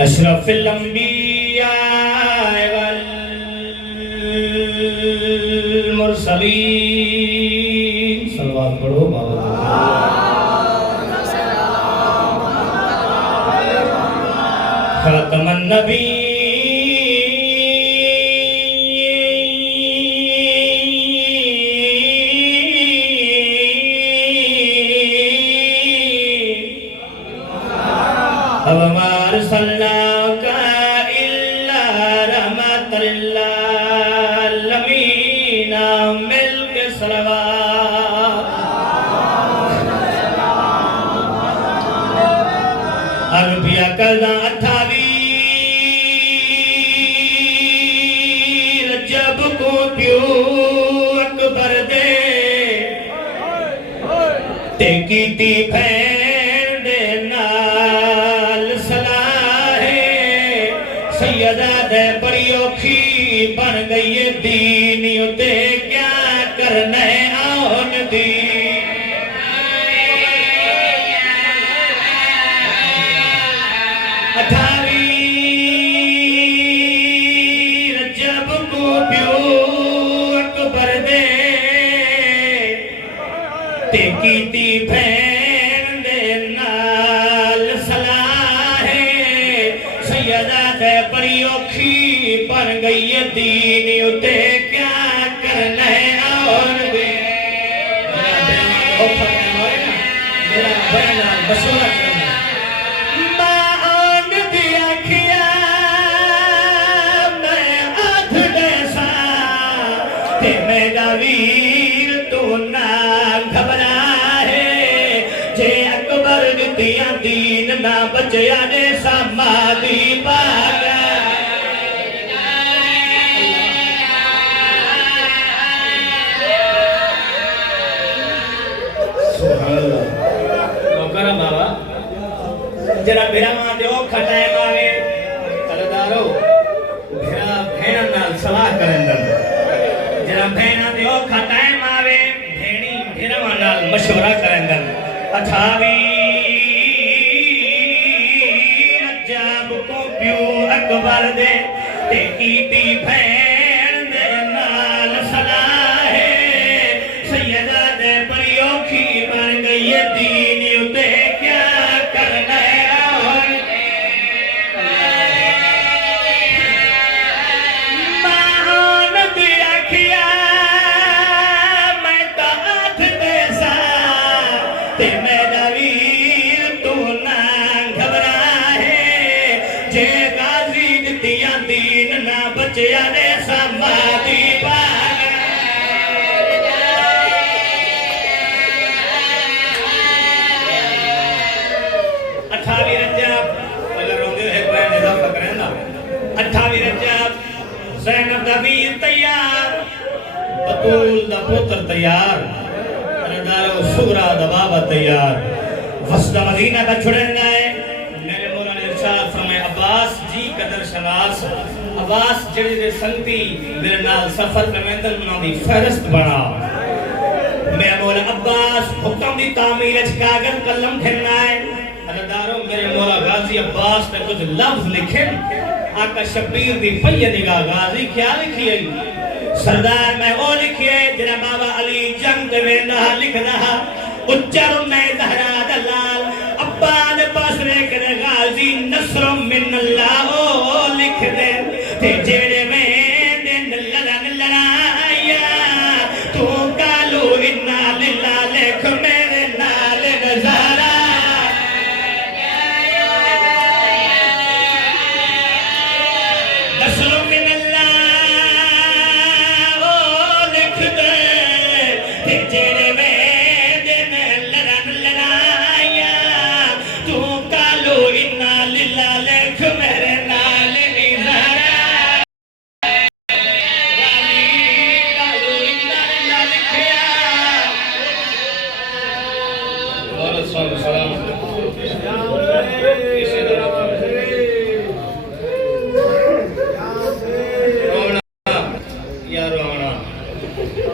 अशरफुल अंबिया वल मुरसलीन सल्लल्लाहु पढ़ो खातमन नबी कीती भैन दे नाल सलाहे सैयदा दे बड़ी औखी बन गई है दीन उते क्या करना है आन दी रजब को प्यो अकबर दे ते कीती भैन दे नाल सलाहे सैयदा दे बड़ी औखी बन गई है दीन उते क्या करना है और दे मेरा बहना मशवरा करना मान दिया खिया मैं आध जैसा ते मेरा वीर तू ना दीन ना बचया ने समाधि पागा बाबा जरा भेड़ा दो खटाए मावे कलदारो भेड़ा भेड़ा नाल सलाह करंदन जरा भेड़ा दो खटाए मावे भेड़ी भेड़ा नाल मशवरा करंदन अठावी अकबर दे ते कीती भैन दे नाल सलाहे सैयदा दे बड़ी औखी बन गई है दीन उते क्या करना है मान दिया खिया मैं तो हाथ देसा ते मेरा वीर तू ना घबराए जे दीन ना बचया ने समाधि पागा अठावी रजब अगर रोंदे है बयान इजाफा करेंदा 28 रजब ज़ैनब दा वीर तैयार बतूल दा पुत्र तैयार अरदारो सुगरा दा बाबा तैयार वस्दा मदीना का छुड़ना है मेरे मौला ने इरशाद फरमाया अब्बास जी कदर शनास अब्बास जेड़े दे संगती मेरे नाल सफर कमेंदन उन्हां दी फहरिस्त बना हुक्म दी तामीर च कागज कलम खेलना है अदादारों मेरे मौला गाजी अब्बास ने कुछ लफ्ज लिखे आका शबीर दी फैया निगाह गाजी क्या लिखी है सरदार मैं वो लिखिए जरा बाबा अली जंग वेंदा लिखदा उच्चारण में जहरा दलाल अब्बा दे पास रे कर गाजी नसर मिन अल्लाह ओ लिख दे ते जेड़े में दिन लड़न लड़ाया तू कालू इन्ना लिल्लाह लिख मेरे नाल नजारा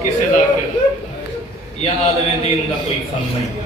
किसे या आदमी दीन का कोई फन नहीं।